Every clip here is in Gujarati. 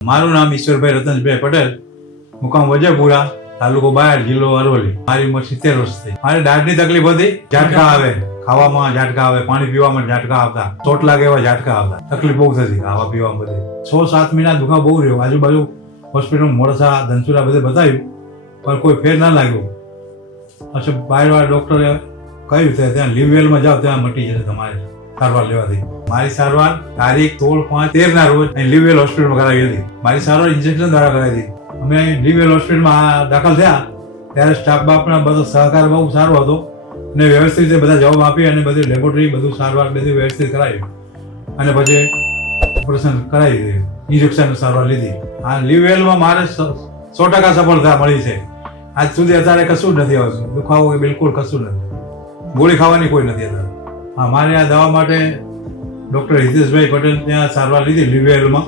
મારું નામ ઈશ્વરભાઈ રતનભાઈ પટેલ, મુકામ વજરપુરા, તાલુકો બાયડ, જિલ્લો અરવલ્લી. મારી ઉંમર 70 વર્ષ થઈ. મારે દાઢની તકલીફ હતી, ઝાટકા આવે, ખાવામાં ઝાટકા આવે, પાણી પીવામાં ઝાટકા આવતા, ચોટ લાગે એવા ઝાટકા આવતા, તકલીફ બહુ થતી ખાવા પીવામાં બધે. 6-7 મહિના દુખાવો બહુ રહ્યો. આજુબાજુ હોસ્પિટલ મોડાસા, ધનસુરા બધે બતાવ્યું પણ કોઈ ફેર ના લાગ્યો. પછી બાયડવાળા ડોક્ટરે કહ્યું ત્યાં લીવવેલમાં જાઓ, ત્યાં મટી જશે તમારે સારવાર લેવાથી. મારી સારવાર તારીખ 16/5/13 ના રોજ લીવવેલ હોસ્પિટલમાં કરાવી હતી. મારી સારવાર ઇન્જેક્શન દ્વારા કરાવી હતી. અમે લીવવેલ હોસ્પિટલમાં દાખલ થયા ત્યારે સ્ટાફ બાપનો બધો સહકાર બહુ સારો હતો અને વ્યવસ્થિત રીતે બધા જવાબ આપી અને બધી લેબોરેટરી બધું સારવાર બધું વ્યવસ્થિત કરાવ્યું અને પછી ઓપરેશન કરાવી દીધું, ઇન્જેક્શન સારવાર લીધી. આ લીવવેલમાં મારે 100% સફળતા મળી છે. આજ સુધી અત્યારે કશું જ નથી આવતું, દુખાવો બિલકુલ કશું નથી, ગોળી ખાવાની કોઈ નથી અત્યારે. હા, મારે આ દવા માટે ડૉક્ટર હિતેશભાઈ પટેલ ત્યાં સારવાર લીધી લીવવેલમાં.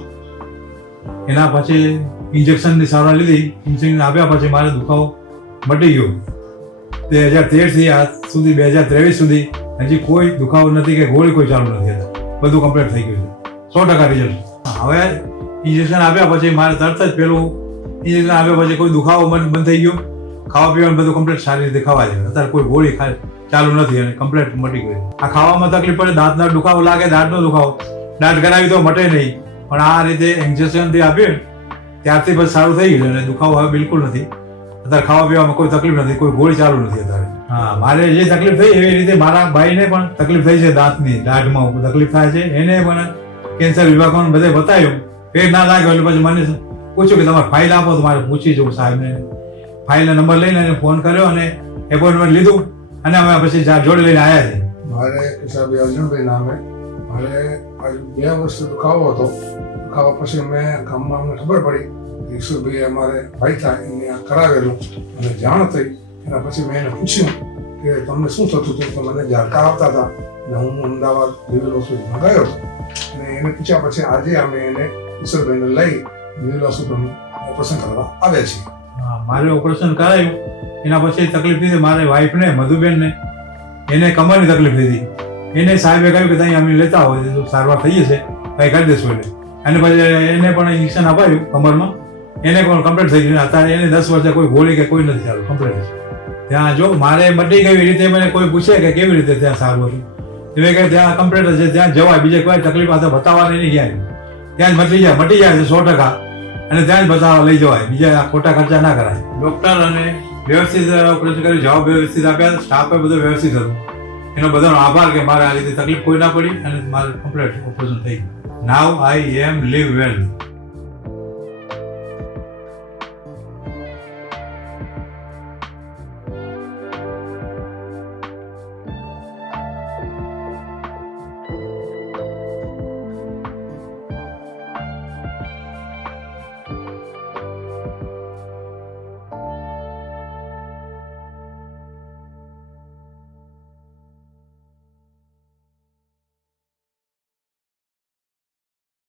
એના પછી ઇન્જેક્શનની સારવાર લીધી. ઇન્જેક્શન આપ્યા પછી મારે દુખાવો મટી ગયો. 2013થી આજ સુધી 2023 સુધી હજી કોઈ દુખાવો નથી કે ગોળી કોઈ ચાલુ નથી હતા. બધું કમ્પ્લીટ થઈ ગયું છે, 100% રિઝલ્ટ. હવે ઇન્જેક્શન આપ્યા પછી મારે તરત જ પેલું ઇન્જેક્શન આપ્યા પછી કોઈ દુખાવો બંધ થઈ ગયો. ખાવા પીવાનું બધું કમ્પ્લીટ સારી રીતે ખવાય છે. અત્યારે કોઈ ગોળી ચાલુ નથી અને કમ્પ્લીટ મટી ગયું. આ ખાવામાં તકલીફ પડે, દાંતનો દુખાવો લાગે, દાંતનો દુખાવો, દાંત કરાવી તો મટે નહીં, પણ આ રીતે ઇન્જેક્શનથી આપ્યું ત્યારથી પછી સારું થઈ ગયું અને દુખાવો હવે બિલકુલ નથી. અત્યારે ખાવા પીવામાં કોઈ તકલીફ નથી, કોઈ ગોળી ચાલુ નથી અત્યારે. હા, મારે જે તકલીફ થઈ એવી રીતે મારા ભાઈને પણ તકલીફ થઈ છે, દાંતની દાઢમાં તકલીફ થાય છે. એને પણ કેન્સર વિભાગમાં બધે બતાવ્યું, પેટ ના લાગ્યો એટલે પછી મને પૂછ્યું કે તમારે ફાઇલ આપો. તો મારે પૂછી જવું સાહેબને. ફાઇલનો નંબર લઈને એને ફોન કર્યો અને એપોઇન્ટમેન્ટ લીધું અને અમે પછી જોડે લઈને આવ્યા છીએ. મારે હિસાબે અર્જુનભાઈ નામે મારે આજે 2 વર્ષથી દુખાવો હતો. દુખાવા પછી મેં ગામમાં અમને ખબર પડી કે ઈશ્વરભાઈ અમારે ભાઈ થાય એને કરાવેલું અને જાણ થઈ. એના પછી મેં એને પૂછ્યું કે તમને શું થતું હતું? તો મને ઝાટકા આવતા હતા અને હું અમદાવાદ લીવલ હોસ્પિટલમાં ગયો હતો અને એને પૂછ્યા પછી આજે અમે એને ઈશ્વરભાઈને લઈ લીવલ હોસ્પિટલનું ઓપરેશન કરવા આવ્યા છીએ. મારે ઓપરેશન કરાયું એના પછી તકલીફ થઈ. મારે વાઈફને મધુબેનને એને કમરની તકલીફ થઈ. એને સાહેબે કહ્યું કે ત્યાં અમે લેતા હોય તો સારવાર થઈ જશે, કંઈ કરી દેશું. એટલે અને પછી એને પણ ઇન્જેક્શન અપાયું કમરમાં, એને પણ કમ્પ્લીટ થઈ ગયું. અત્યારે એને 10 વર્ષે કોઈ ગોળી કે કોઈ નથી ચાલુ, કમ્પ્લીટ. ત્યાં જો મારે મટી ગઈ રીતે મને કોઈ પૂછે કે કેવી રીતે ત્યાં સારું હતું, એટલે કે ત્યાં કમ્પ્લીટ છે, ત્યાં જવાય, બીજે કોઈ તકલીફ આ તો બતાવવાની નહીં ક્યાંય. ત્યાં જ મટી જાય છે 100%. અને ત્યાં જ બતાવવા લઈ જવાય, બીજા ખોટા ખર્ચા ના કરાય. ડૉક્ટર અને વ્યવસ્થિત ઓપરેશન કરી, જવાબ વ્યવસ્થિત આપ્યા, સ્ટાફે બધું વ્યવસ્થિત હતું. એનો બધાનો આભાર કે મારે આ રીતે તકલીફ કોઈ ના પડી અને મારે કમ્પ્લીટ ઓપરેશન થઈ ગયું. નાવ આઈ એમ લીવ વેલ.